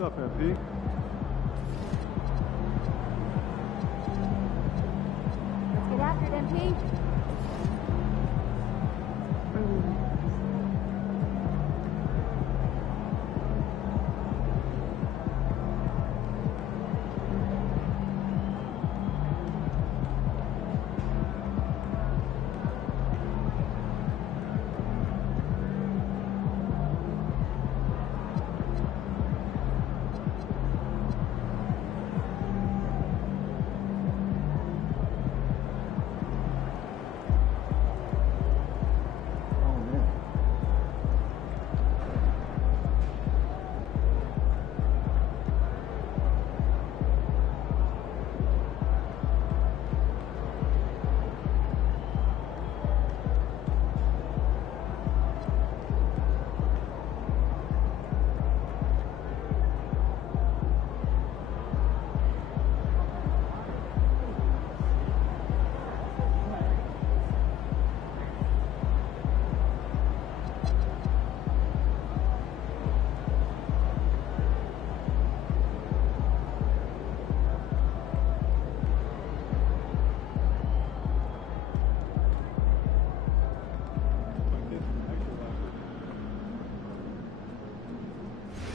What's up, MP? Let's get after it, MP.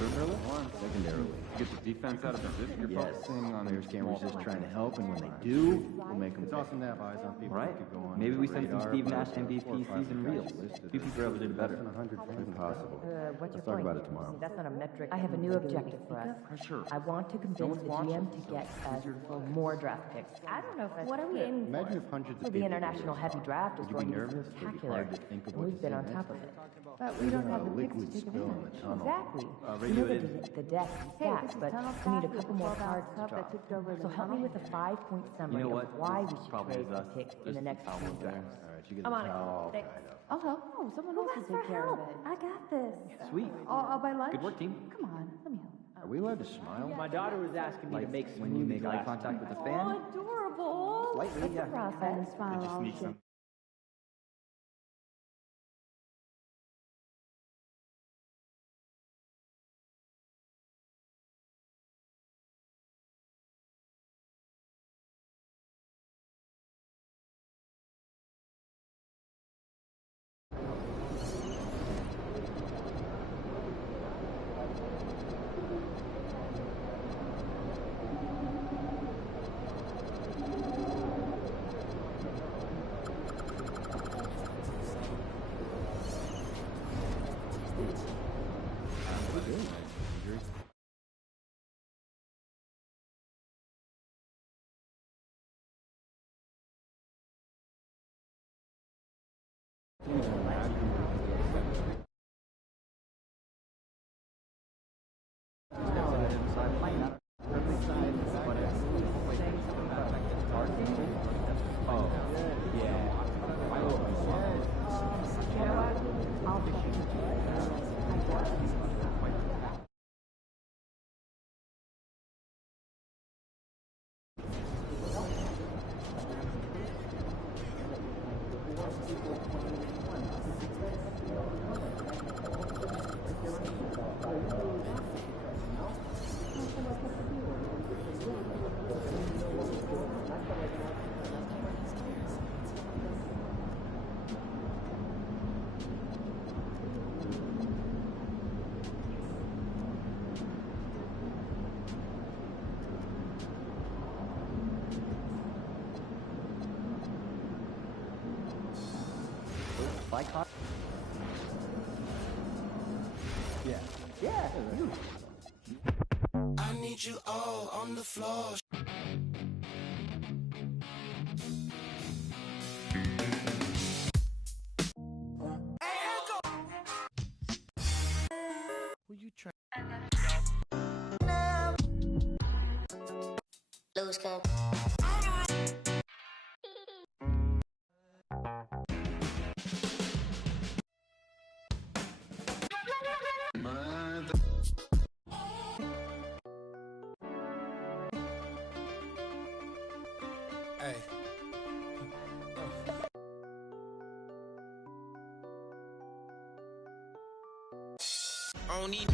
Secondarily, Get the defense out of position. You're yes, focusing on players can't resist trying to help, and when they do, we'll make them It's awesome to have eyes on people Right. who could go on. Maybe we send some radar, Steve but Nash MVP 4 or 5 season guys reels. listed Few people ever did it better. less than 100 fans. Impossible. What's your Let's talk point? about it tomorrow. That's not a metric. I have a new objective for us. Sure. I want to convince the GM to get us more draft picks. I don't know if that's... What are we aiming for? Imagine if hundreds For of the people international heavy draft is Would you going be to be nervous? Would it be spectacular. hard to think of And what we've to been say on next? top of it. But we don't have the picks liquid to take spill in advantage. the tunnel. Exactly. radio You know the deck is stacked, but we need a couple more cards to draw. So help me with a 5-point summary You know what? of why we should Probably trade is the us. picks in There's the next some few towel there. drafts. All right, you get I'm the on it. towel Thanks. tied up. I'll help. Oh, someone else will take care of it. I got this. Sweet. I'll buy lunch. Good work, team. Come on, let me help. Are we allowed to smile? My daughter was asking me to make When you smoothie make eye glasses. contact with the fan, Adorable. slightly, That's yeah. a process. Smile. just I'll need some. Lycon? Yeah. Yeah, you. I need you all on the floor. Will you try? Lose control. Hey. I don't need.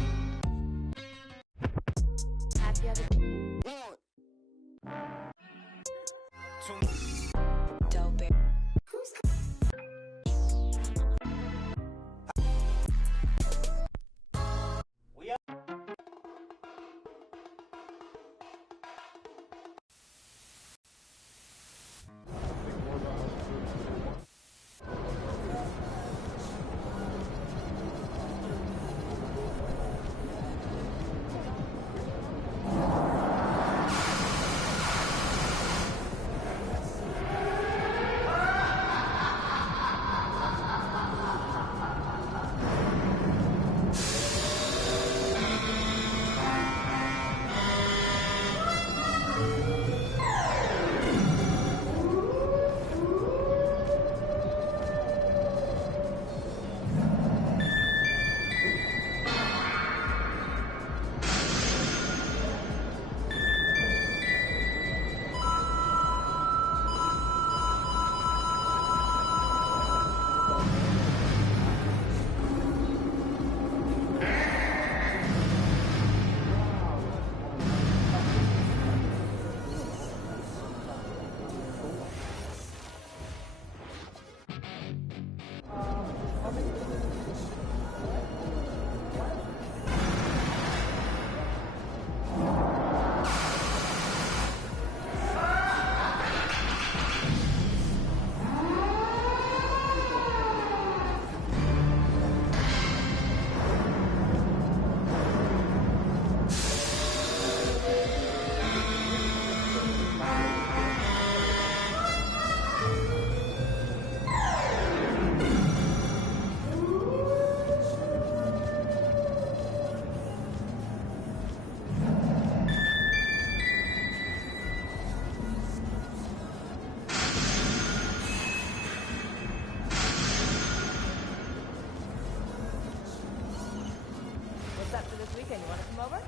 What's up for this weekend? You want to come over?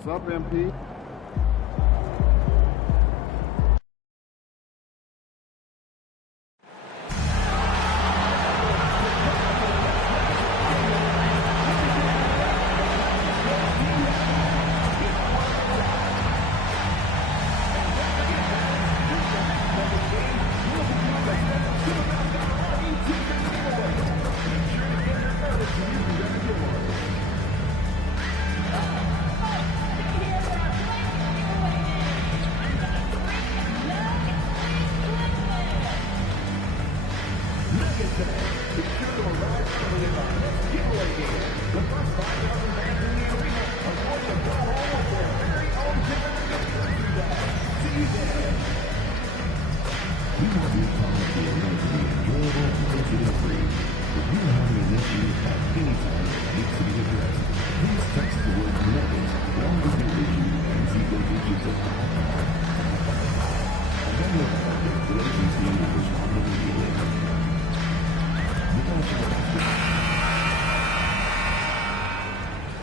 What's up, MP?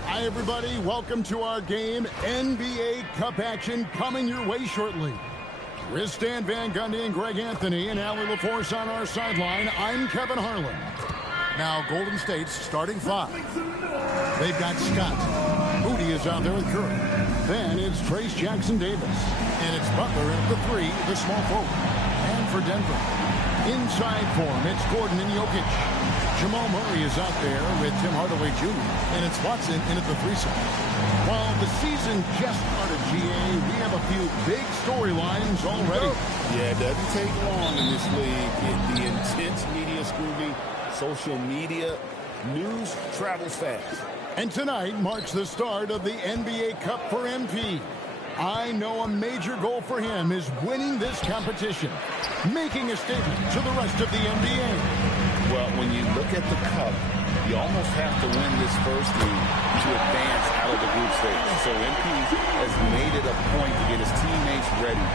Hi, everybody. Welcome to our game. NBA Cup action coming your way shortly. With Stan Van Gundy and Greg Anthony and Allie LaForce on our sideline, I'm Kevin Harlan. Now, Golden State's starting five. They've got Scott. Moody is out there with Curry. Then it's Trace Jackson Davis. And it's Butler at the three, the small forward. And for Denver, inside form, it's Gordon and Jokic. Jamal Murray is out there with Tim Hardaway Jr. And it's Watson in at the three side. While the season just started, GA, we have a few big storylines already. Yeah, it doesn't take long in this league. The intense media scrutiny, social media, news travels fast. And tonight marks the start of the NBA Cup for MP. I know a major goal for him is winning this competition, making a statement to the rest of the NBA. Well, when you look at the Cup, you almost have to win this first game to advance out of the group stage. So MP has made it a point to get his teammates ready,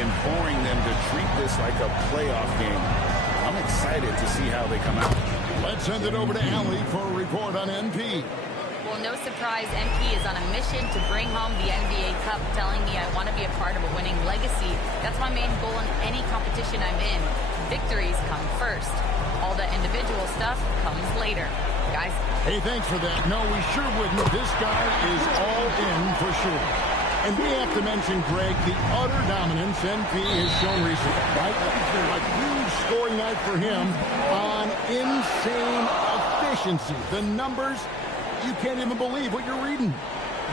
imploring them to treat this like a playoff game. I'm excited to see how they come out. Let's send it over to Allie for a report on MP. Well, no surprise, MP is on a mission to bring home the NBA Cup, telling me I want to be a part of a winning legacy. That's my main goal in any competition I'm in. Victories come first. All the individual stuff comes later. Guys. Hey, thanks for that. No, we sure wouldn't. This guy is all in for sure. And we have to mention, Greg, the utter dominance MP has shown recently, right? A huge scoring night for him on insane efficiency. The numbers, you can't even believe what you're reading.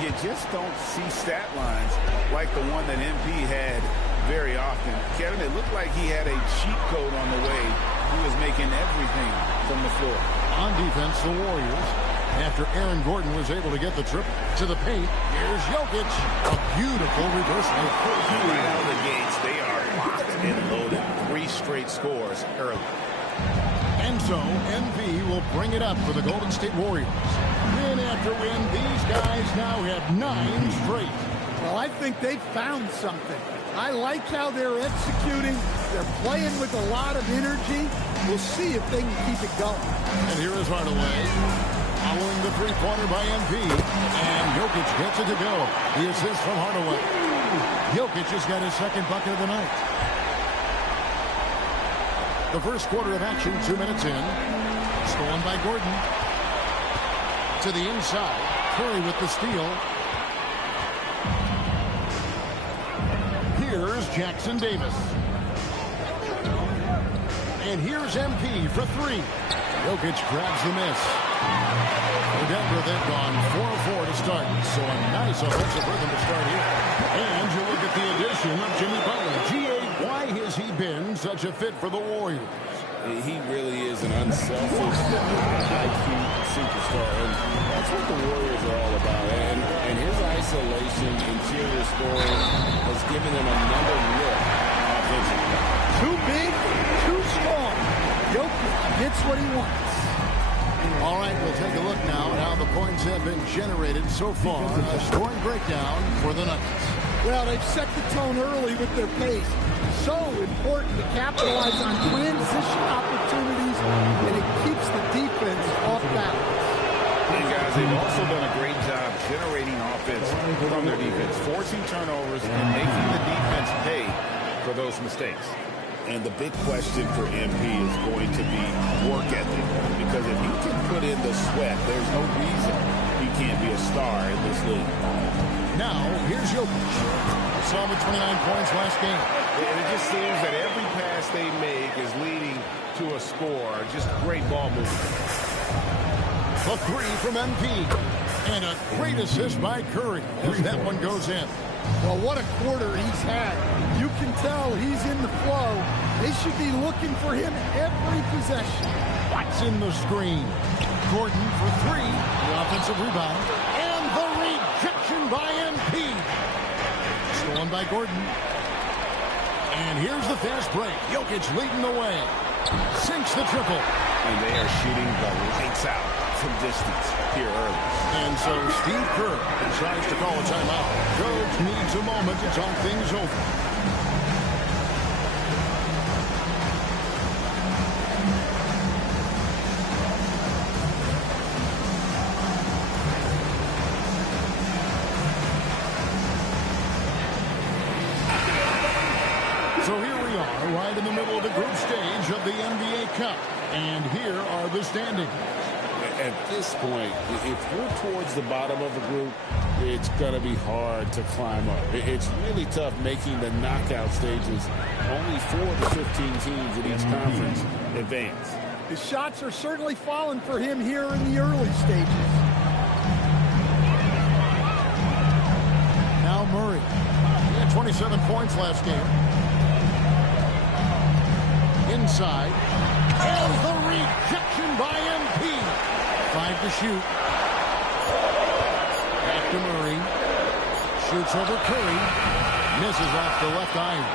You just don't see stat lines like the one that MP had very often. Kevin, it looked like he had a cheat code on the way. He was making everything from the floor. On defense, the Warriors, after Aaron Gordon was able to get the triple to the paint, here's Jokic. A beautiful reversal. Right out of the gates, they are locked and loaded. 3 straight scores early. And so, MP will bring it up for the Golden State Warriors. Win after win, these guys now have 9 straight. Well, I think they found something. I like how they're executing. They're playing with a lot of energy. We'll see if they can keep it going. And here is Hardaway, following the three-pointer by MP. And Jokic gets it to go. The assist from Hardaway. Jokic has got his second bucket of the night. The first quarter of action, 2 minutes in. Stolen by Gordon. To the inside. Curry with the steal. Here's Jackson Davis. And here's MP for 3. Jokic grabs the miss. For Denver, they've gone 4-4 to start. So a nice offensive rhythm to start here. And you look at the addition of Jimmy Butler. G.A., why has he been such a fit for the Warriors? He really is an unselfish, high-IQ superstar, and that's what the Warriors are all about. And his isolation, interior scoring, has given them another look offensively. Too big, too strong. Jokic gets what he wants. All right, we'll take a look now at how the points have been generated so far. A scoring breakdown for the Nuggets. Well, they've set the tone early with their pace. So important to capitalize on transition opportunities, and it keeps the defense off balance. And guys, they've also done a great job generating offense from their defense, forcing turnovers and making the defense pay for those mistakes. And the big question for MP is going to be work ethic, because if he can put in the sweat, there's no reason he can't be a star in this league. Now, here's Jokic. Saw him with 29 points last game. And it just seems that every pass they make is leading to a score. Just great ball movement. The three from MP. And a great assist by Curry as that one goes in. Well, what a quarter he's had. You can tell he's in the flow. They should be looking for him every possession. Watson the screen. Gordon for three. The offensive rebound. And the rejection by MP. Stolen by Gordon. And here's the fast break. Jokic leading the way. Sinks the triple. And they are shooting the lights out from distance here early. And so Steve Kerr decides to call a timeout. Coach needs a moment to talk things over. So here we are, right in the middle of the group stage of the NBA Cup. And here are the standings. At this point, if you're towards the bottom of the group, it's going to be hard to climb up. It's really tough making the knockout stages. Only 4 to 15 teams in each conference advance. The shots are certainly falling for him here in the early stages. Now Murray. He had 27 points last game. Inside. And the rejection by MP. 5 to shoot. Back to Murray. Shoots over Curry. Misses off the left iron.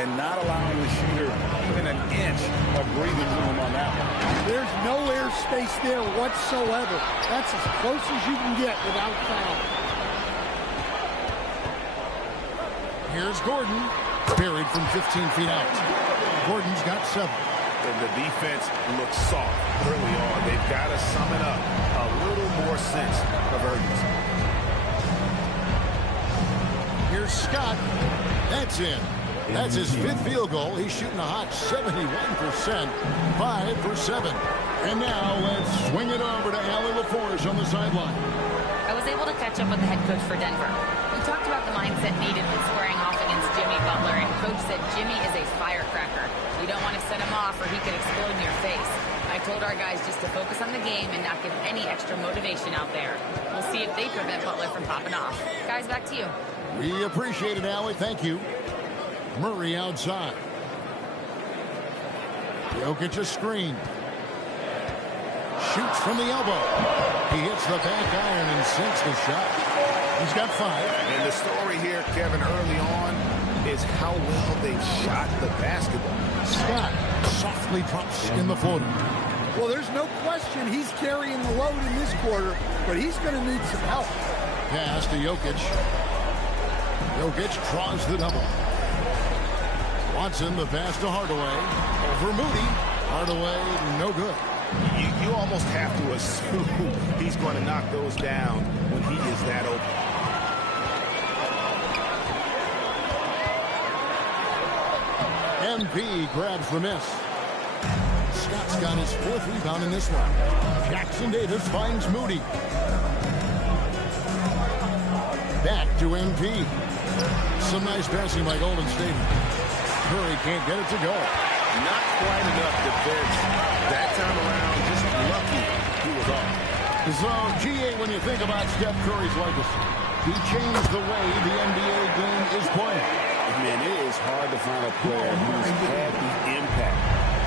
And not allowing the shooter within an inch of breathing room on that one. There's no air space there whatsoever. That's as close as you can get without foul. Here's Gordon. Buried from 15 feet out. Gordon's got 7. And the defense looks soft early on. They've got to summon up a little more sense of urgency. Here's Scott. That's in. That's his 5th field goal. He's shooting a hot 71%. 5 for 7. And now let's swing it over to Allie LaForce on the sideline. I was able to catch up with the head coach for Denver. We talked about the mindset needed when squaring off against Jimmy Butler, and Coach said Jimmy is a firecracker. You don't want to set him off or he could explode in your face. I told our guys just to focus on the game and not give any extra motivation out there. We'll see if they prevent Butler from popping off. Guys, back to you. We appreciate it, Allie. Thank you. Murray outside. Jokic a screen. Shoots from the elbow. He hits the back iron and sinks the shot. He's got 5. And the story here, Kevin, early on is how well they've shot the basketball. Scott softly drops in the floater. Well, there's no question he's carrying the load in this quarter, but he's going to need some help. Pass to Jokic. Jokic draws the double. Watson, the pass to Hardaway. Over Moody. Hardaway, no good. You almost have to assume he's going to knock those down when he is that open. MP grabs the miss. Scott's got his 4th rebound in this one. Jackson Davis finds Moody. Back to MP. Some nice passing by Golden State. Curry can't get it to go. Not quite enough defense that time around. Just lucky he was off. So, G8, when you think about Steph Curry's legacy, he changed the way the NBA game is played. Man, it is hard to find a player who's had the impact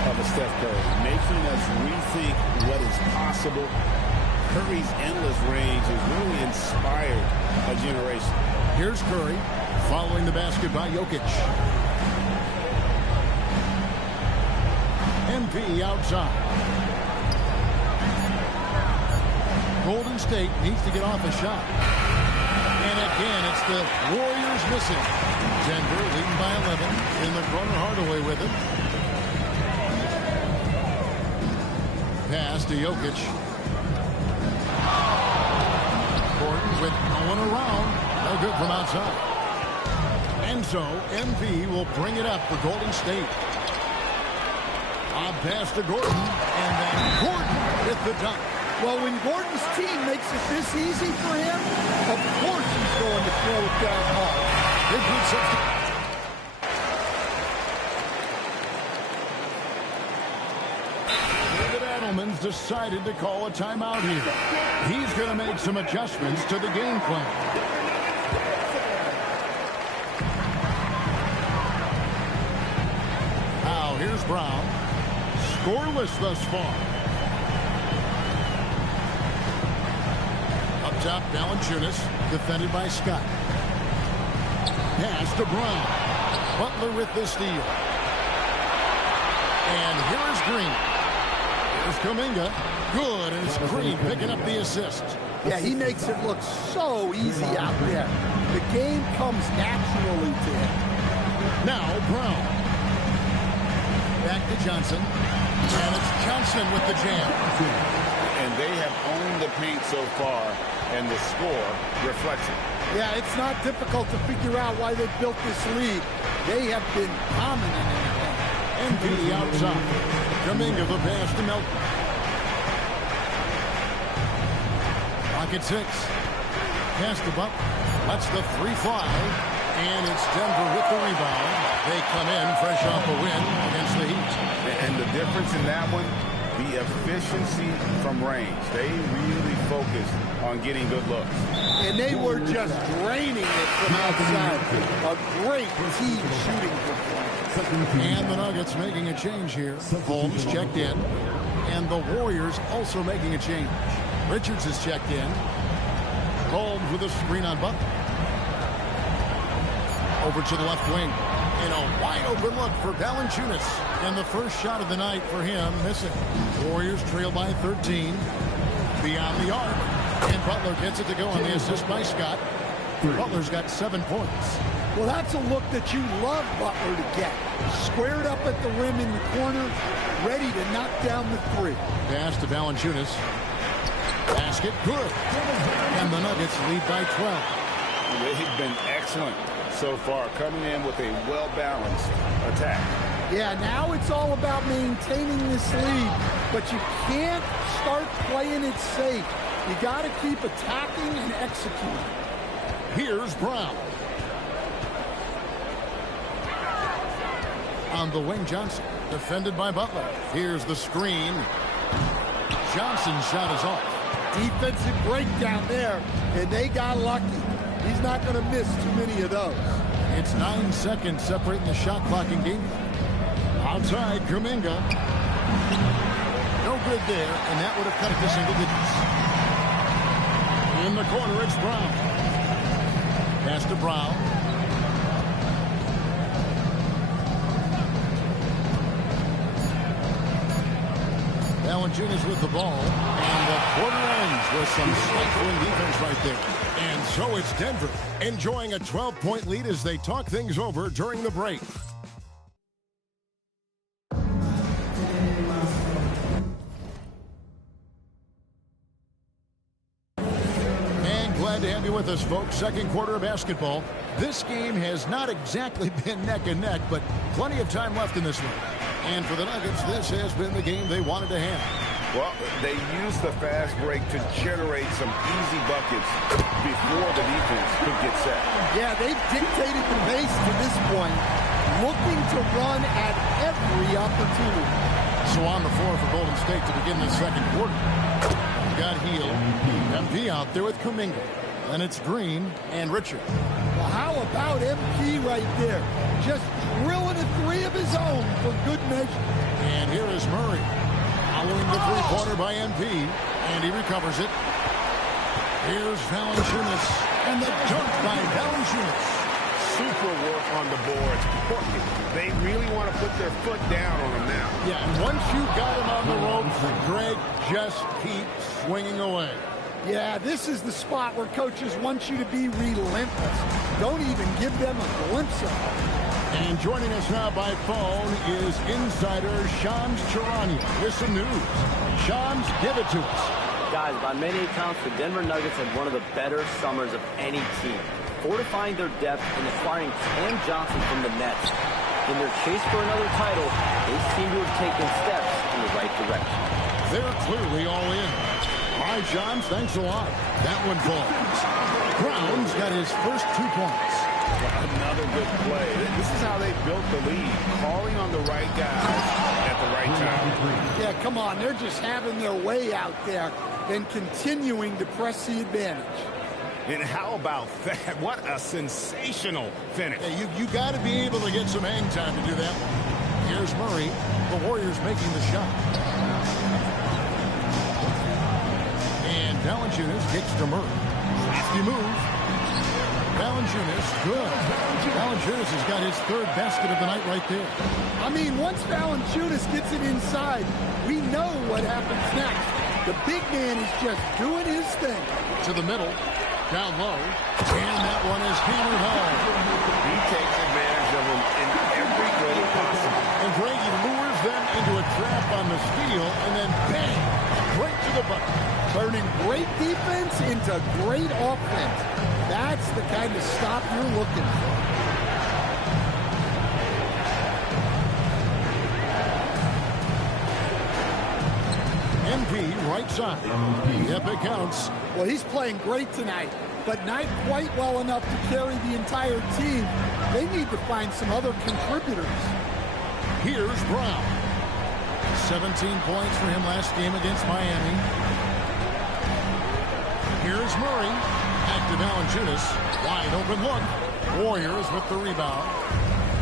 of a Steph Curry, making us rethink what is possible. Curry's endless range has really inspired a generation. Here's Curry following the basket by Jokic. MP outside. Golden State needs to get off a shot. And again, it's the Warriors is missing. Denver leading by 11 in the corner. Hardaway with it. Pass to Jokic. Gordon with no one around. No good from outside. And so MP will bring it up for Golden State. On pass to Gordon, and then Gordon with the dunk. Well, when Gordon's team makes it this easy for him, of course he's going to throw it down hard. David Adelman's decided to call a timeout here. He's going to make some adjustments to the game plan. Now here's Brown. Scoreless thus far. Up top, Valanciunas, defended by Scott. Pass to Brown. Butler with the steal. And here is Green. Here's Kuminga. Good, and it's Green picking up the assist. Yeah, he makes it look so easy out there. The game comes naturally to him. Now Brown. Back to Johnson. And it's Johnson with the jam. And they have owned the paint so far, and the score reflects it. Yeah, it's not difficult to figure out why they built this lead. They have been dominant in it. MP outside. Kuminga the pass to Melton. Pocket 6. Pass to Butler. That's the 3 fly. And it's Denver with the rebound. They come in fresh off a win against the Heat. And the difference in that one, the efficiency from range. They really focused on getting good looks. And they were just draining it from outside. A great team shooting performance. And the Nuggets making a change here. Holmes checked in. And the Warriors also making a change. Richards is checked in. Holmes with a screen on Butler. Over to the left wing. And a wide open look for Valanciunas. And the first shot of the night for him missing. Warriors trail by 13. Beyond the arc. And Butler gets it to go on the assist by Scott. Butler's got 7 points. Well, that's a look that you love Butler to get. Squared up at the rim in the corner, ready to knock down the 3. Pass to Valanciunas. Basket good. And the Nuggets lead by 12. They've been excellent so far, coming in with a well-balanced attack. Yeah, now it's all about maintaining this lead, but you can't start playing it safe. You got to keep attacking and executing. Here's Brown. On the wing, Johnson, defended by Butler. Here's the screen. Johnson's shot is off. Defensive breakdown there, and they got lucky. He's not going to miss too many of those. It's 9 seconds separating the shot clock and game. Outside, Kuminga. No good there, and that would have cut it to single digits. In the corner, it's Brown. Pass to Brown. Valanciunas with the ball, and the quarter ends with some stifling defense right there. And so it's Denver enjoying a 12-point lead as they talk things over during the break. And glad to have you with us, folks. Second quarter of basketball. This game has not exactly been neck and neck, but plenty of time left in this one. And for the Nuggets, this has been the game they wanted to have. Well, they used the fast break to generate some easy buckets before the defense could get set. Yeah, they've dictated the pace to this point, looking to run at every opportunity. So on the floor for Golden State to begin the second quarter. We've got Hield, MP out there with Kuminga. Then it's Green and Richard. Well, how about MP right there? Just drilling a 3 of his own for good measure. And here is Murray. Following the three-pointer by MP. And he recovers it. Here's Valanciunas. And the dunk by Valanciunas. Super work on the boards. They really want to put their foot down on him now. Yeah, once you got him on the ropes, Greg, just keep swinging away. Yeah, this is the spot where coaches want you to be relentless. Don't even give them a glimpse of it. And joining us now by phone is insider Shams Charania with some news. Shams, give it to us. Guys, by many accounts, the Denver Nuggets had one of the better summers of any team, fortifying their depth and acquiring Cam Johnson from the Nets. In their chase for another title, they seem to have taken steps in the right direction. They're clearly all in. All right, Shams, thanks a lot. That one falls. Brown's got his first 2 points. Another good play. This is how they built the lead, calling on the right guys at the right time. Yeah, come on. They're just having their way out there and continuing to press the advantage. And how about that? What a sensational finish. Yeah, you got to be able to get some hang time to do that one. Here's Murray. The Warriors making the shot. And Valanciunas kicks to Murray. Lefty move. Valanciunas, good. Valanciunas has got his 3rd basket of the night right there. I mean, once Valanciunas gets it inside, we know what happens next. The big man is just doing his thing. To the middle, down low, and that one is hammered home. He takes advantage of him in every way possible. And Greg, he lures them into a trap on the steal, and then bang, right to the bucket. Turning great defense into great offense. That's the kind of stop you're looking for. MP right side. Yep, it counts. Well, he's playing great tonight, but not quite well enough to carry the entire team. They need to find some other contributors. Here's Brown. 17 points for him last game against Miami. Here's Murray. Back to Valanciunas. Wide open look. Warriors with the rebound.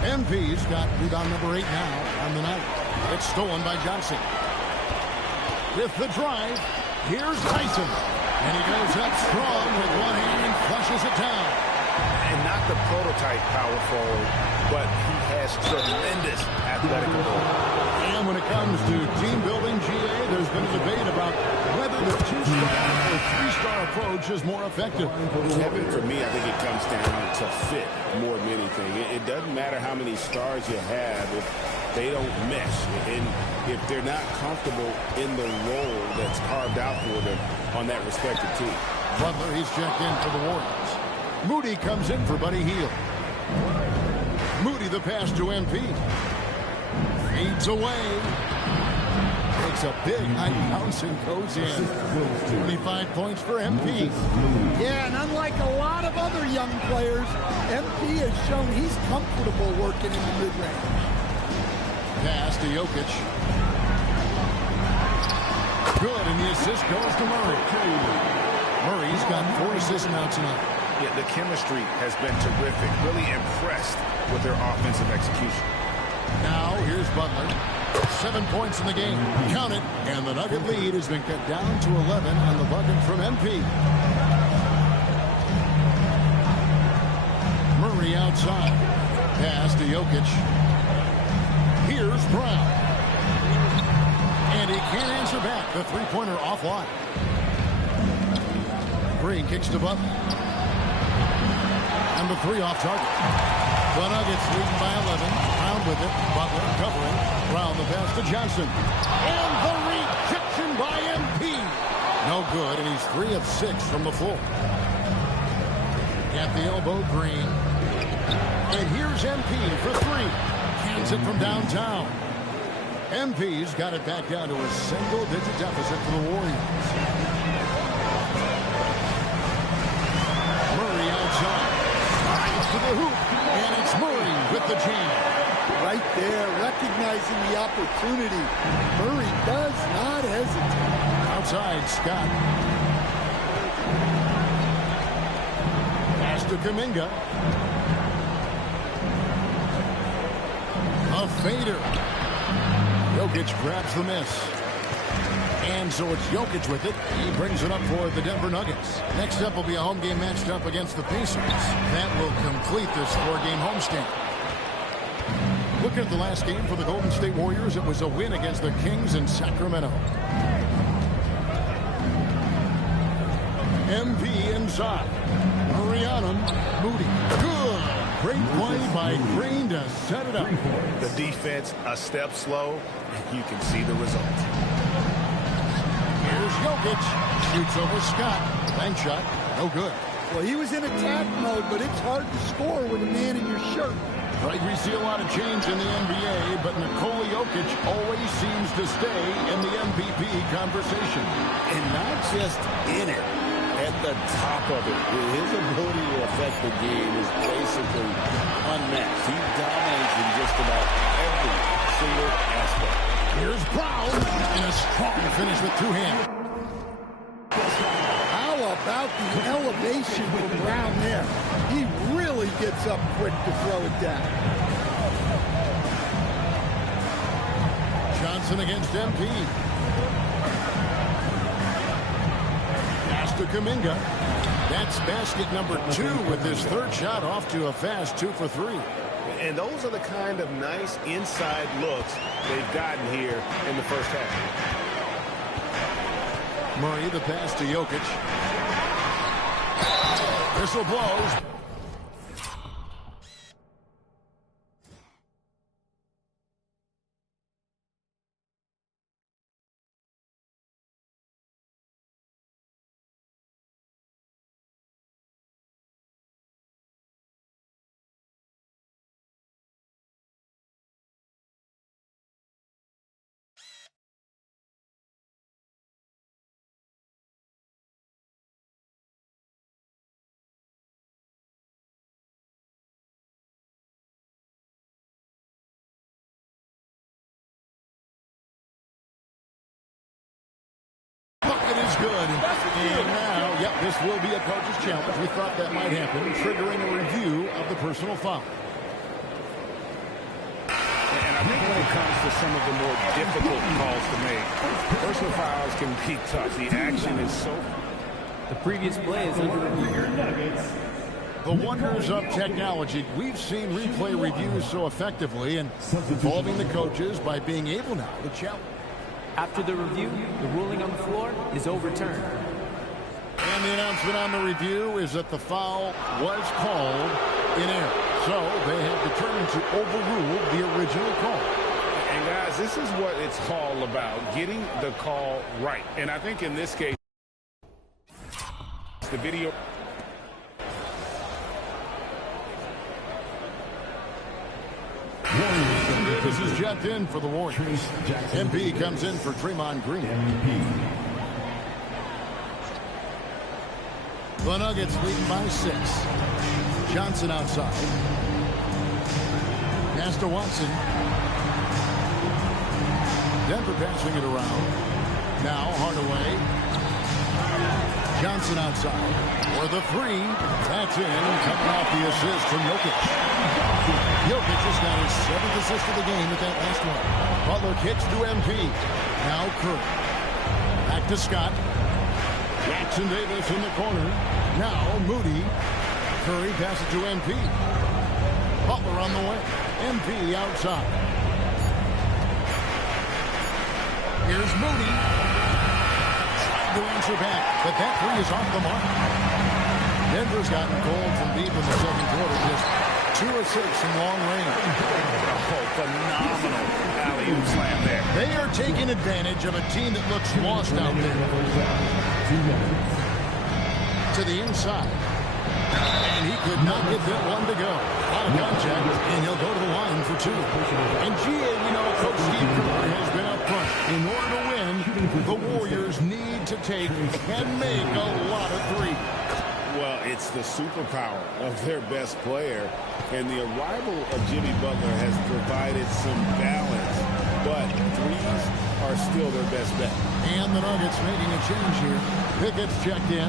MP's got rebound number 8 now on the night. It's stolen by Johnson. With the drive, here's Tyson. And he goes up strong with one hand and flushes it down. And not the prototype power forward, but he has tremendous athletic ability. And when it comes to team building, GA, there's been a debate about whether the 2-star or 3-star approach is more effective. Kevin, for me, I think it comes down to fit more than anything. It doesn't matter how many stars you have if they don't mesh. And if they're not comfortable in the role that's carved out for them on that respective team. Butler, he's checked in for the Warriors. Moody comes in for Buddy Hield. Moody the pass to MP. Feeds away. Takes a big high bounce and goes in. 25 points for MP. Yeah, and unlike a lot of other young players, MP has shown he's comfortable working in the mid-range. Pass to Jokic. Good, and the assist goes to Murray. Murray's got 4 assists now tonight. Yeah, the chemistry has been terrific. Really impressed with their offensive execution. Now, here's Butler. 7 points in the game. Count it. And the Nugget lead has been cut down to 11 on the bucket from MP. Murray outside. Pass to Jokic. Here's Brown. And he can't answer back. The three-pointer offline. Green kicks to Butler. And the 3 off target. The Nuggets leading by 11. Brown with it. Butler covering. Brown the pass to Johnson. And the rejection by MP. No good, and he's 3 of 6 from the floor. At the elbow, Green. And here's MP for 3. Cans it from downtown. MP's got it back down to a single-digit deficit for the Warriors. Murray outside. Drives to the hoop. And it's Murray with the jam. Right there, recognizing the opportunity. Murray does not hesitate. Outside, Scott. Pass to Kuminga. A fader. Jokic grabs the miss. And so it's Jokic with it. He brings it up for the Denver Nuggets. Next up will be a home game matched up against the Pacers. That will complete this 4-game homestand. Looking at the last game for the Golden State Warriors, it was a win against the Kings in Sacramento. MP inside. Murray on him. Moody. Good. Great play by Green to set it up. The defense a step slow, and you can see the result. Here's Jokic. Shoots over Scott. Bank shot. No good. Well, he was in attack mode, but it's hard to score with a man in your shirt. Right, we see a lot of change in the NBA, but Nikola Jokic always seems to stay in the MVP conversation. And not just in it, at the top of it. His ability to affect the game is basically unmatched. He dominates in just about every single aspect. Here's Brown, and a strong finish with two hands. How about the elevation from Brown there? He really gets up quick to throw it down. Johnson against MP. Pass to Kuminga. That's basket number 2 with his third shot off to a fast 2 for 3. And those are the kind of nice inside looks they've gotten here in the first half. Murray, the pass to Jokic. Whistle blows. Bucket is good. And now, yep, this will be a coach's challenge. We thought that might happen, triggering a review of the personal foul. And I think when it comes to some of the more difficult calls to make, personal fouls can be tough. The action is so... The previous play is under review. The wonders of technology. We've seen replay reviews so effectively and involving the coaches by being able now to challenge. After the review, the ruling on the floor is overturned. And the announcement on the review is that the foul was called in error. So they have determined to overrule the original call. And guys, this is what it's all about, getting the call right. And I think in this case, the video... Davis is checked in for the Warriors. MP comes in for Draymond Green. The Nuggets leading by 6. Johnson outside. Pass to Watson. Denver passing it around. Now Hardaway. Johnson outside. For the 3. That's in. Coming off the assist from Jokic. Jokic just got his 7th assist of the game with that last one. Butler kicks to MP. Now Curry. Back to Scott. Jackson Davis in the corner. Now Moody. Curry passes to MP. Butler on the way. MP outside. Here's Moody. Trying to answer back, but that 3 is off the mark. Denver's gotten cold from deep in the second quarter. Just 2 of 6 from long range. Oh, phenomenal alley-oop slam there. They are taking advantage of a team that looks lost out there. To the inside. And he could not get that one to go. Out of contact, and he'll go to the line for 2. And GA, we know Coach Steve Kerr has been up front. In order to win, the Warriors need to take and make a lot of 3. Well, it's the superpower of their best player, and the arrival of Jimmy Butler has provided some balance, but 3s are still their best bet. And the Nuggets making a change here. Pickett's checked in.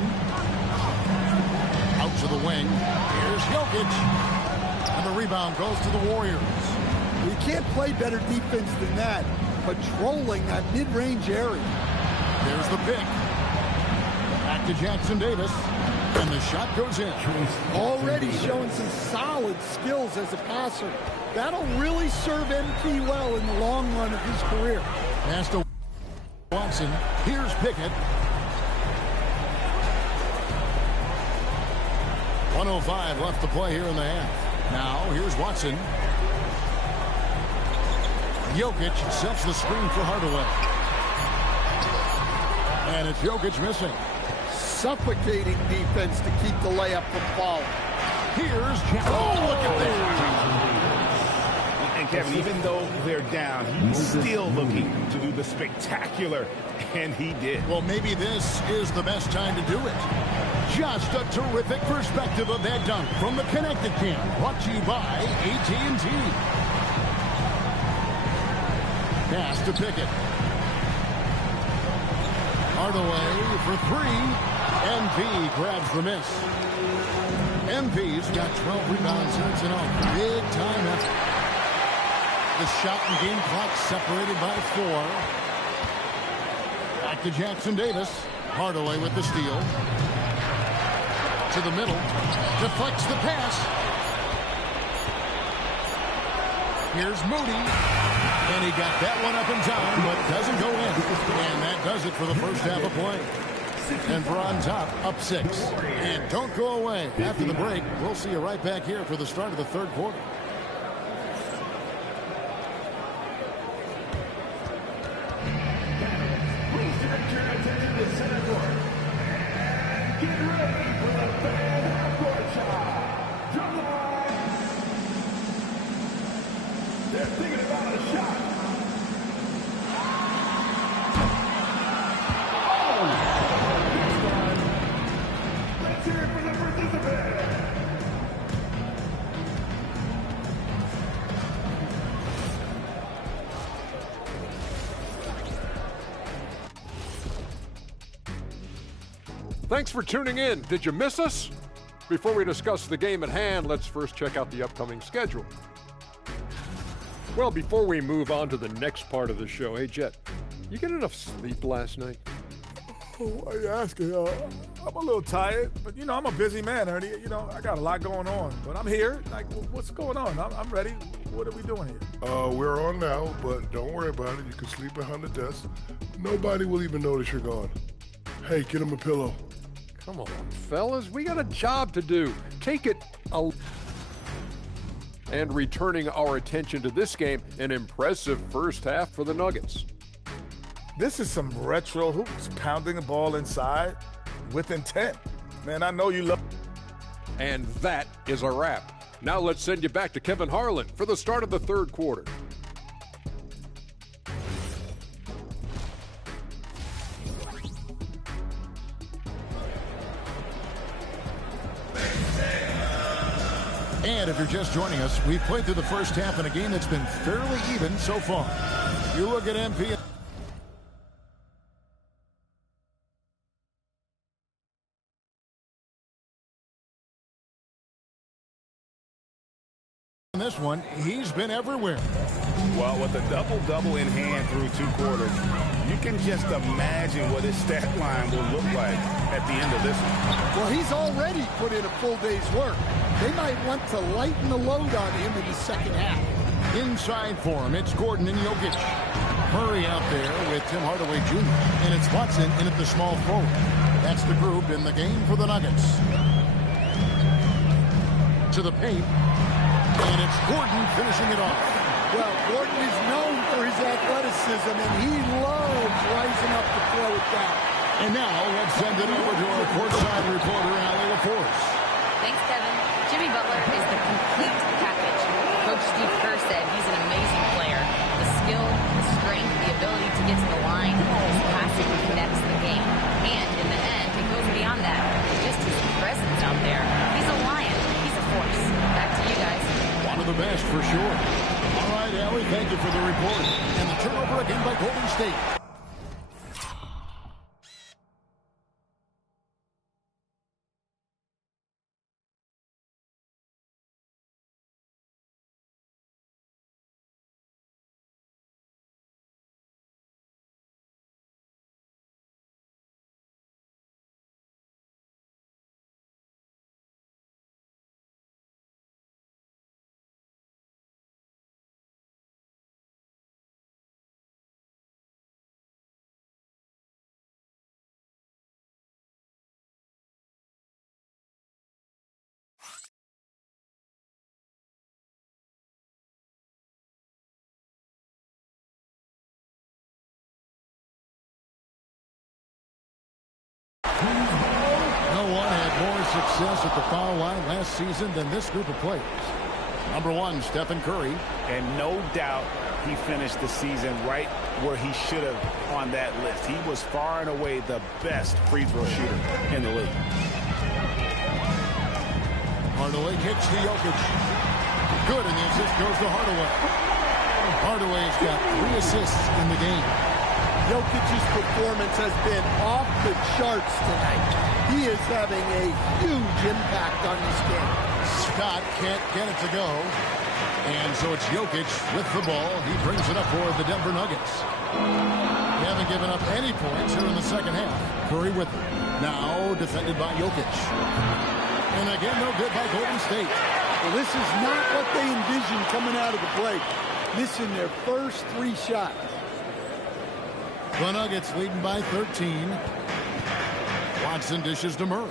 Out to the wing. Here's Jokic. And the rebound goes to the Warriors. You can't play better defense than that, patrolling that mid-range area. There's the pick. Back to Jackson Davis. And the shot goes in. Already showing some solid skills as a passer. That'll really serve MP well in the long run of his career. Pass to Watson. Here's Pickett. 1:05 left to play here in the half. Now, here's Watson. Jokic sets the screen for Hardaway. And it's Jokic missing. Suffocating defense to keep the layup from falling. Here's Jackson. Oh, look at that. And Kevin, even though they're down, he's still looking to do the spectacular, and he did. Well, maybe this is the best time to do it. Just a terrific perspective of that dunk from the Connected Cam, brought to you by AT&T. Pass to Pickett. Hardaway for three. MP grabs the miss. MP's got 12 rebounds, and it's a big-time effort. The shot and game clock separated by 4. Back to Jackson Davis. Hardaway with the steal. To the middle. Deflects the pass. Here's Moody. And he got that one up in time, but doesn't go in. And that does it for the first half of play. Denver on top, up 6. And don't go away. After the break, we'll see you right back here for the start of the third quarter. Thanks for tuning in. Did you miss us? Before we discuss the game at hand, let's first check out the upcoming schedule. Well, before we move on to the next part of the show, hey, Jet, you get enough sleep last night? Oh, why are you asking? I'm a little tired, but, I'm a busy man, Ernie. I got a lot going on. But I'm here. Like, what's going on? I'm ready. What are we doing here? We're on now, but don't worry about it. You can sleep behind the desk. Nobody will even notice you're gone. Hey, get him a pillow. Come on, fellas. We got a job to do. Take it and returning our attention to this game, an impressive first half for the Nuggets. This is some retro hoops, pounding the ball inside with intent. Man, I know you love. And that is a wrap. Now let's send you back to Kevin Harlan for the start of the third quarter. And if you're just joining us, we've played through the first half in a game that's been fairly even so far. You look at MP. In this one, he's been everywhere. Well, with a double-double in hand through 2 quarters, you can just imagine what his stat line will look like at the end of this one. Well, he's already put in a full day's work. They might want to lighten the load on him in the second half. Inside for him, it's Gordon and Jokic. Murray out there with Tim Hardaway Jr. And it's Watson in at the small forward. That's the group in the game for the Nuggets. To the paint. And it's Gordon finishing it off. Well, Gordon is known for his athleticism, and he loves rising up to throw it down. And now let's send it over to our courtside reporter, Allie LaForce. Thanks, Kevin. Jimmy Butler is the complete package. Coach Steve Kerr said he's an amazing player. The skill, the strength, the ability to get to the line, his passing connects the game. And in the end, it goes beyond that. Just his presence out there. He's a lion. He's a force. Back to you guys. One of the best for sure. All right, Allie, thank you for the report. And the turnover again by Golden State. success at the foul line last season than this group of players. Number 1, Stephen Curry. And no doubt he finished the season right where he should have on that list. He was far and away the best free throw shooter in the league. Hardaway kicks to Jokic. Good, and the assist goes to Hardaway. Hardaway's got 3 assists in the game. Jokic's performance has been off the charts tonight. He is having a huge impact on this game. Scott can't get it to go. And so it's Jokic with the ball. He brings it up for the Denver Nuggets. They haven't given up any points here in the second half. Curry with it. Now defended by Jokic. And again, no good by Golden State. Well, this is not what they envisioned coming out of the break. Missing their first 3 shots. The Nuggets leading by 13. Watson dishes to Murray.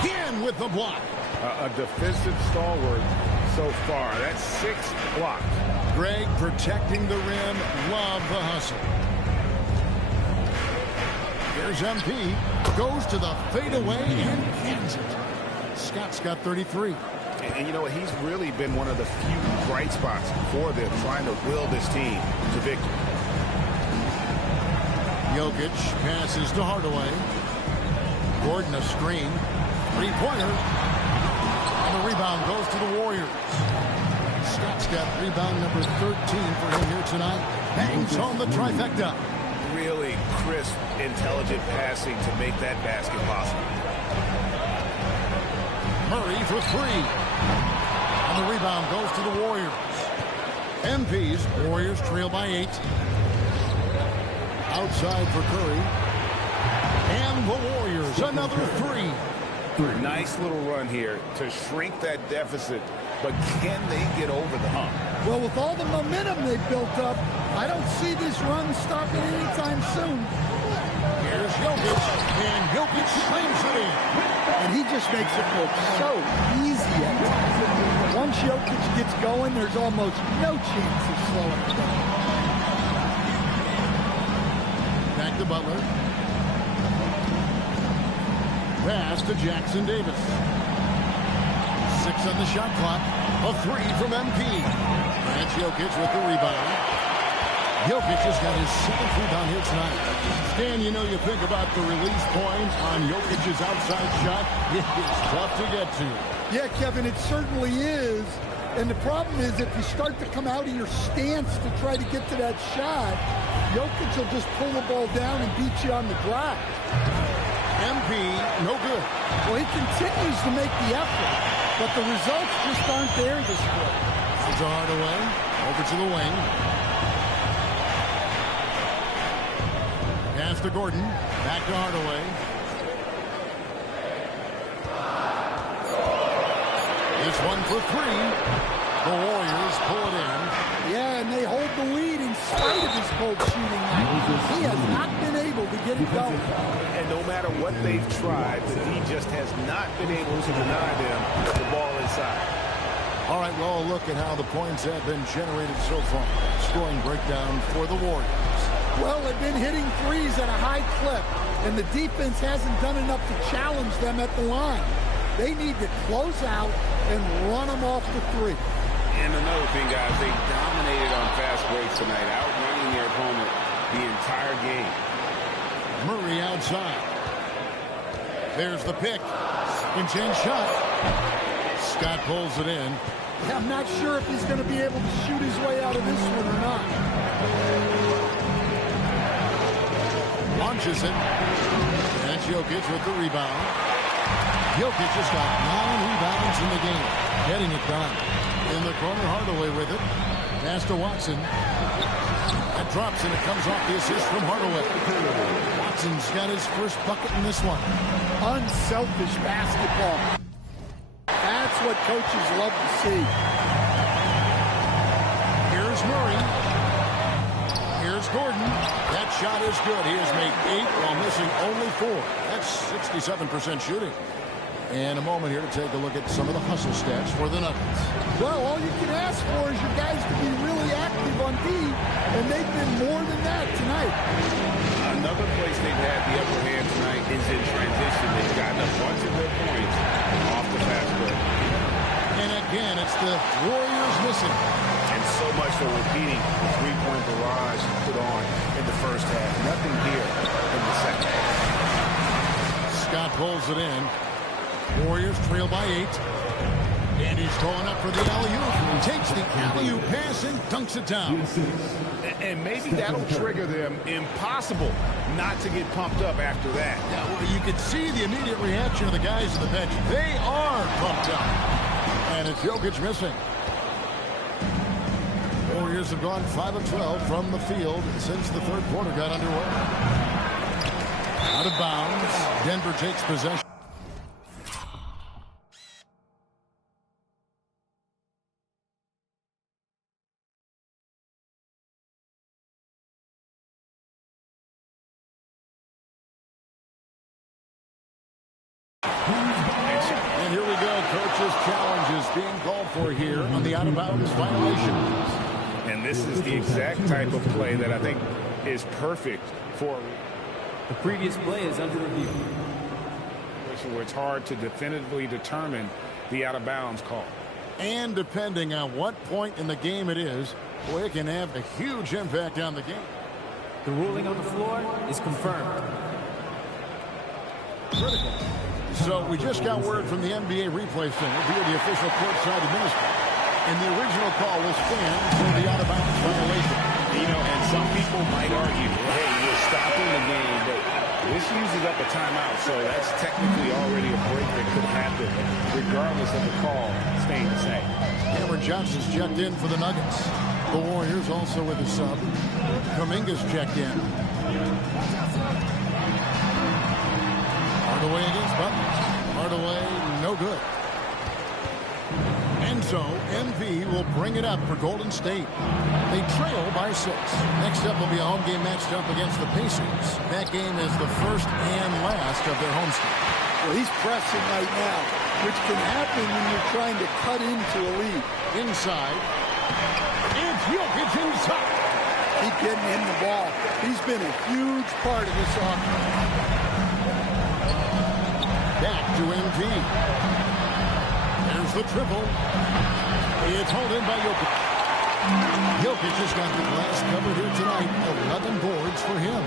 Again with the block. A defensive stalwart so far. That's 6 blocks. Greg protecting the rim. Love the hustle. Here's MP. Goes to the fadeaway and cans it. Scott's got 33. And you know what? He's really been one of the few bright spots for them, trying to will this team to victory. Jokic passes to Hardaway. Gordon a screen. 3-pointer. And the rebound goes to the Warriors. Scott's got rebound number 13 for him here tonight. Bangs home the trifecta. Really crisp, intelligent passing to make that basket possible. Murray for 3. And the rebound goes to the Warriors. MP's Warriors trail by 8. Outside for Curry. And the Warriors another 3. Nice little run here to shrink that deficit, but can they get over the hump? Well, with all the momentum they've built up, I don't see this run stopping anytime soon. Here's Jokic, and Jokic slams it in. And he just makes it look so easy at times. Once Jokic gets going, there's almost no chance of slowing it down. Back to Butler. Pass to Jackson Davis. 6 on the shot clock. A 3 from MP. That's Jokic with the rebound. Jokic has got his 7th rebound here tonight. Stan, you know, you think about the release point on Jokic's outside shot. It's tough to get to. Yeah, Kevin, it certainly is. And the problem is if you start to come out of your stance to try to get to that shot, Jokic will just pull the ball down and beat you on the drive. MP, no good. Well, he continues to make the effort, but the results just aren't there this way. It's a Hardaway. Over to the wing. Pass to Gordon. Back to Hardaway. This one for 3. The Warriors pull it in. Yeah, and they hold the lead in spite of his cold shooting. He has not been able to get it going. And no matter what they've tried, he just has not been able to deny them the ball inside. All right, well, look at how the points have been generated so far. Scoring breakdown for the Warriors. Well, they've been hitting threes at a high clip, and the defense hasn't done enough to challenge them at the line. They need to close out and run them off the 3. And another thing, guys, they dominated on fast breaks tonight, outrunning their opponent the entire game. Murray outside. There's the pick. Spin change shot. Scott pulls it in. Yeah, I'm not sure if he's going to be able to shoot his way out of this one or not. Launches it. That's Jokic with the rebound. Jokic has got 9 rebounds in the game. Getting it done. In the corner, Hardaway with it. Pass to Watson. That drops, and it comes off the assist from Hardaway. Watson's got his first bucket in this one. Unselfish basketball. That's what coaches love to see. Here's Murray. Here's Gordon. That shot is good. He has made 8 while missing only 4. That's 67% shooting. And a moment here to take a look at some of the hustle stats for the Nuggets. Well, all you can ask for is your guys to be really active on D, and they've been more than that tonight. Another place they've had the upper hand tonight is in transition. They've gotten a bunch of their points off the fast break. And again, it's the Warriors missing. And so much for repeating the three-point barrage put on in the first half. Nothing here in the second half. Scott pulls it in. Warriors trail by 8. And he's going up for the alley-oop. Takes the alley-oop pass and dunks it down. And maybe that'll trigger them. Impossible not to get pumped up after that. Yeah, well, you could see the immediate reaction of the guys on the bench. They are pumped up. And it's Jokic missing. Warriors have gone 5 of 12 from the field since the third quarter got underway. Out of bounds. Denver takes possession. And here we go. Coach's challenge is being called for here on the out-of-bounds violation. And this is the exact type of play that I think is perfect for the previous play is under review. Where it's hard to definitively determine the out-of-bounds call. And depending on what point in the game it is, boy, it can have a huge impact on the game. The ruling on the floor is confirmed. Critical. So we just got word from the NBA replay center via the official courtside administrator. And the original call was fanned for the out-of-bounds violation. You know, and some people might argue, hey, we're stopping the game, but this uses up a timeout, so that's technically already a break that could happen, regardless of the call staying the same. Cameron Johnson's checked in for the Nuggets. The Warriors also with a sub. Kuminga's checked in. Hardaway against Butler. Hardaway, no good. And so, MV will bring it up for Golden State. They trail by 6. Next up will be a home game matched up against the Pacers. That game is the first and last of their homestand. Well, he's pressing right now, which can happen when you're trying to cut into a lead. Inside. It's Jokic inside. Keep getting him the ball. He's been a huge part of this offense. Back to MV. There's the triple. It's hauled in by Jokic. Jokic has got the glass covered here tonight. 11 boards for him.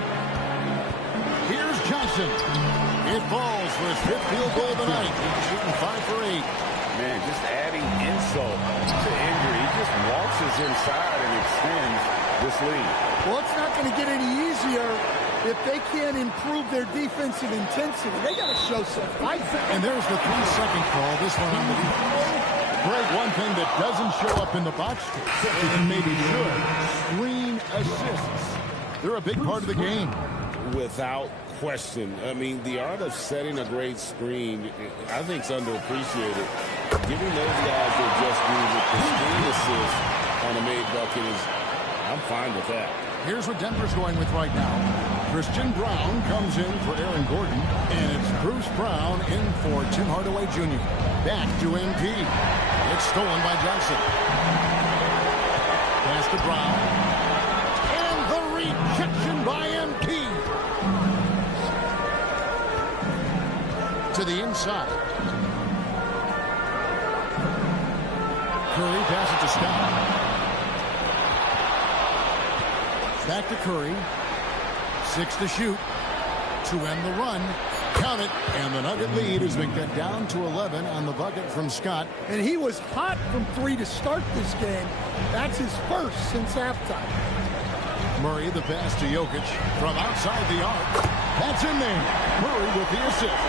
Here's Johnson. It falls for his 5th field goal of the night. He's shooting 5 for 8. Man, just adding insult to injury. He just waltzes inside and extends this lead. Well, it's not going to get any easier if they can't improve their defensive intensity. They got to show some fight. And there's the 3-second call. This one on the defense. Greg, one thing that doesn't show up in the box score, and maybe should, screen assists. They're a big part of the game. Without question. I mean, the art of setting a great screen, I think, is underappreciated. Giving those guys their just due with the screen assist on a made bucket is, I'm fine with that. Here's what Denver's going with right now. Christian Brown comes in for Aaron Gordon, and it's Bruce Brown in for Tim Hardaway Jr. Back to MP. It's stolen by Johnson. Pass to Brown. And the rejection by MP. To the inside. Curry passes it to Scott. Back to Curry. 6 to shoot. To end the run. Count it. And the Nugget lead has been cut down to 11 on the bucket from Scott. And he was hot from 3 to start this game. That's his first since halftime. Murray, the pass to Jokic from outside the arc. That's in there. Murray with the assist.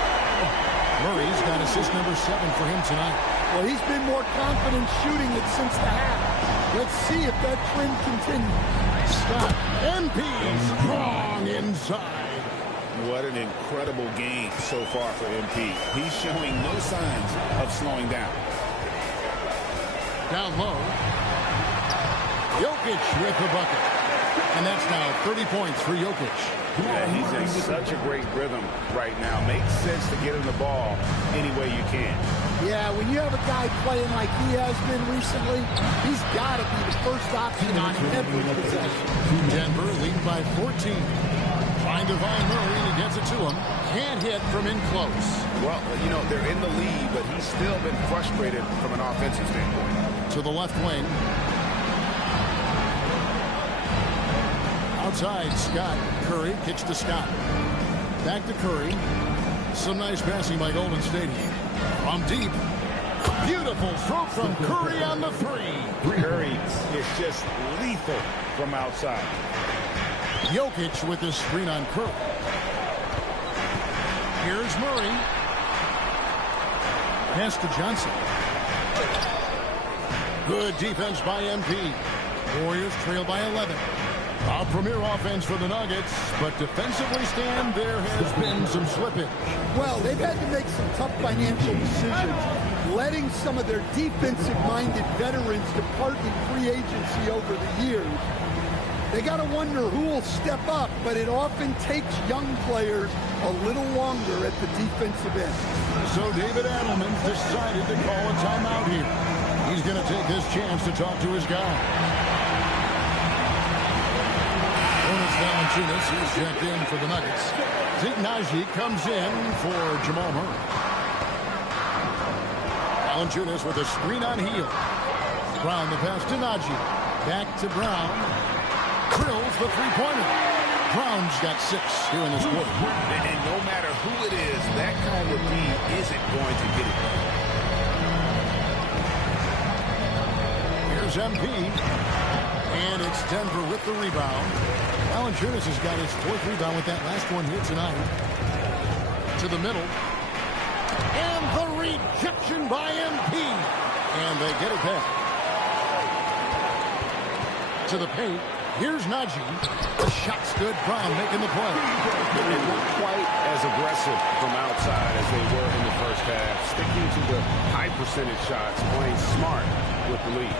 Murray's got assist number 7 for him tonight. Well, he's been more confident shooting it since the half. Let's see if that trend continues. Scott. MP strong inside. What an incredible game so far for MP. He's showing no signs of slowing down. Down low. Jokic with the bucket. And that's now 30 points for Jokic. Yeah, he's in such a great rhythm right now. Makes sense to get him the ball any way you can. Yeah, when you have a guy playing like he has been recently, he's got to be the first option on every possession. Denver lead by 14. Trying to find Murray, and he gets it to him. Can't hit from in close. Well, you know, they're in the lead, but he's still been frustrated from an offensive standpoint. To the left wing. Outside, Scott. Curry kicks to Scott. Back to Curry. Some nice passing by Golden State. From deep. Beautiful throw from Curry on the three. Curry is just lethal from outside. Jokic with his screen on Curry. Here's Murray. Pass to Johnson. Good defense by MP. Warriors trail by 11. A premier offense for the Nuggets, but defensively, Stan, there has been some slippage. Well, they've had to make some tough financial decisions, letting some of their defensive-minded veterans depart in free agency over the years. They got to wonder who will step up, but it often takes young players a little longer at the defensive end. So David Adelman decided to call a timeout here. He's going to take this chance to talk to his guy. Jonas Valanciunas is checked in for the Nuggets. Zeke Naji comes in for Jamal Murray. Valanciunas with a screen on heel. Brown the pass to Naji. Back to Brown. Drills the three-pointer. Brown's got 6 here in this quarter. And no matter who it is, that kind of lead isn't going to get it. Here's MP. And it's Denver with the rebound. Valanciunas has got his 4th rebound with that last one here tonight. To the middle. And the rejection by MP. And they get it back. To the paint. Here's Naji. The shot's good. Brown making the play. They're not quite as aggressive from outside as they were in the first half. Sticking to the high percentage shots, playing smart with the lead.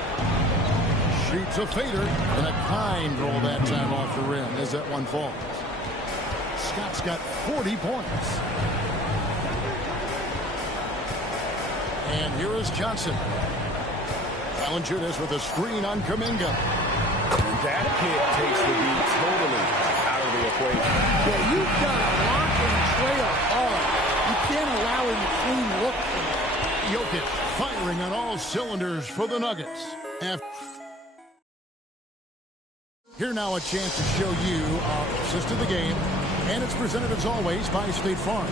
Shoots a fader, and a kind roll that time off the rim as that one falls. Scott's got 40 points. And here is Johnson. Valanciunas with a screen on Kuminga. And that kid takes the lead totally out of the equation. Yeah, you've got to lock and trail hard. You can't allow him to clean look. Jokic firing on all cylinders for the Nuggets. Here now a chance to show you our assist of the game, and it's presented as always by State Farm.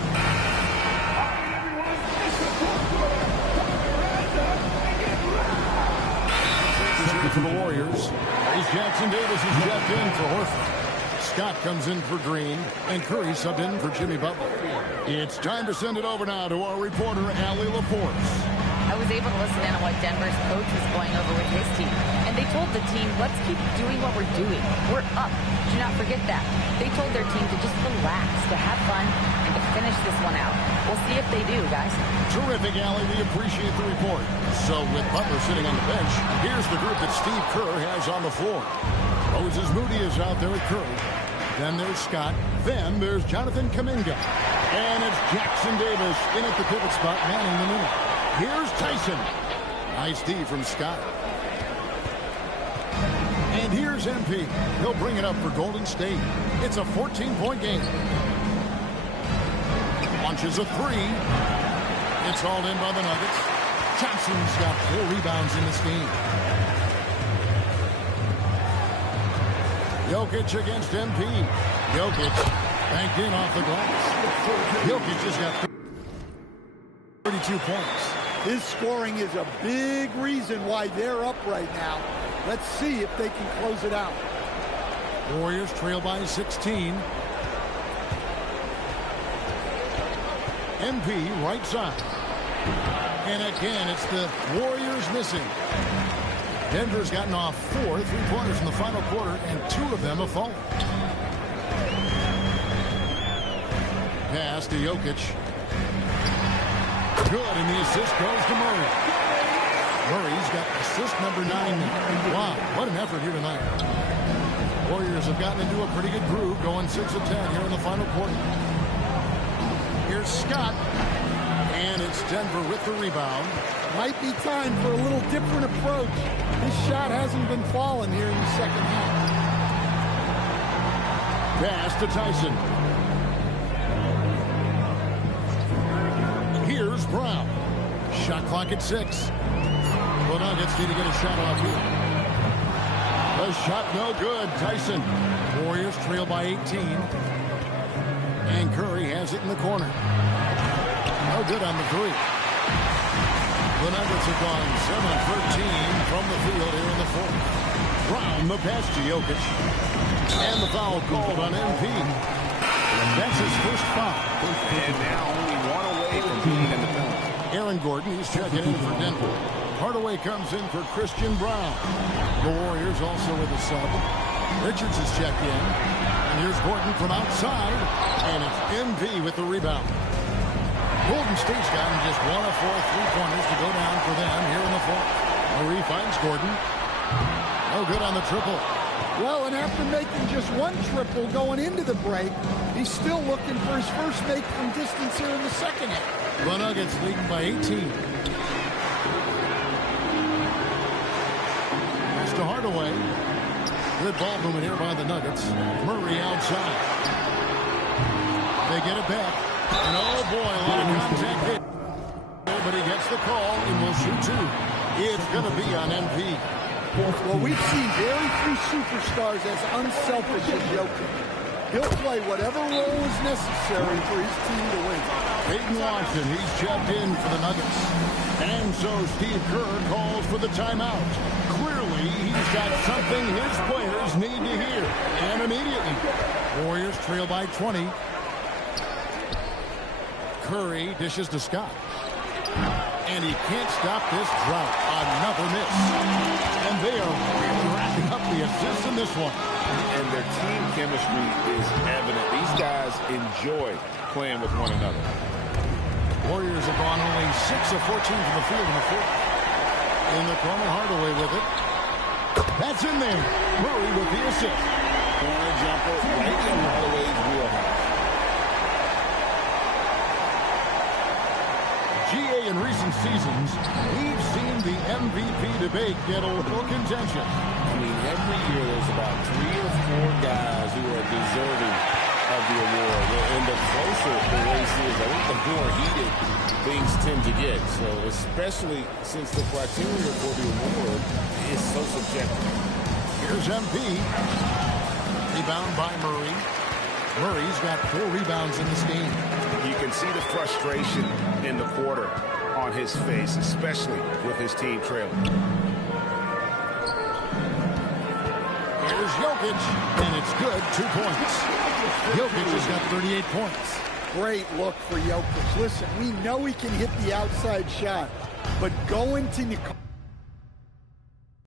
For the Warriors, as Jackson Davis is checked in for Horford. Scott comes in for Green, and Curry subbed in for Jimmy Butler. It's time to send it over now to our reporter, Allie LaForce. I was able to listen in on what Denver's coach was going over with his team. And they told the team, let's keep doing what we're doing. We're up. Do not forget that. They told their team to just relax, to have fun, and to finish this one out. We'll see if they do, guys. Terrific, Allie. We appreciate the report. So with Butler sitting on the bench, here's the group that Steve Kerr has on the floor. Moses Moody is out there with Curry. Then there's Scott. Then there's Jonathan Kuminga. And it's Jackson Davis in at the pivot spot, manning the middle. Here's Tyson. Nice D from Scott. And here's MP. He'll bring it up for Golden State. It's a 14-point game. Launches a 3. It's hauled in by the Nuggets. Johnson's got 4 rebounds in this game. Jokic against MP. Jokic banked in off the glass. Jokic has got 32 points. His scoring is a big reason why they're up right now. Let's see if they can close it out. Warriors trail by 16. MP right side. And again, it's the Warriors missing. Denver's gotten off 4 3-pointers in the final quarter, and 2 of them have fallen. Pass to Jokic. Good, and the assist goes to Murray. Murray's got assist number 9 now. Wow, what an effort here tonight. Warriors have gotten into a pretty good groove, going 6 of 10 here in the final quarter. Here's Scott, and it's Denver with the rebound. Might be time for a little different approach. This shot hasn't been falling here in the second half. Pass to Tyson. Here's Brown. Shot clock at 6. The Nuggets need to get a shot off here. The shot no good. Tyson. Warriors trail by 18. And Curry has it in the corner. No good on the 3. The Nuggets have gone 7 of 13 from the field here in the 4th. Brown the pass to Jokic. And the foul called on MP. That's his first foul. And now only 1 away from being in the penalty. Aaron Gordon, he's checking in for Denver. Hardaway comes in for Christian Brown. The Warriors also with a sub. Richards is checked in. And here's Gordon from outside. And it's MP with the rebound. Golden State's gotten just 1 of 4 3-pointers to go down for them here in the 4th. Murray finds Gordon. No good on the triple. Well, and after making just 1 triple going into the break, he's still looking for his first make from distance here in the second half. The Nuggets leading by 18. Pass to Hardaway. Good ball movement here by the Nuggets. Murray outside. They get it back. And oh boy, a lot of contact hit. But he gets the call and will shoot 2. It's going to be on MP. Well, we've seen very few superstars as unselfish as Jokic. He'll play whatever role is necessary for his team to win. Peyton Watson, he's checked in for the Nuggets. And so Steve Kerr calls for the timeout. Clearly, he's got something his players need to hear. And immediately, Warriors trail by 20. Curry dishes to Scott. And he can't stop this drought. Another miss. And they are really racking up the assists in this one. And their team chemistry is evident. These guys enjoy playing with one another. Warriors have gone only 6 of 14 from the field in the 4th. In the corner, Hardaway with it. That's in there. Murray with the assist. Corner jumper right in Hardaway's wheelhouse. GA in recent seasons, we've seen the MVP debate get a little contentious. I mean, every year there's about 3 or 4 guys who are deserving of the award. And the closer the race is, I think the more heated things tend to get. So especially since the criteria for the award is so subjective. Here's MP. Rebound by Murray. Murray's got 4 rebounds in this game. You can see the frustration in the quarter on his face, especially with his team trailing. Here's Jokic, and it's good. 2 points. Jokic has got 38 points. Great look for Jokic. Listen, we know he can hit the outside shot, but going to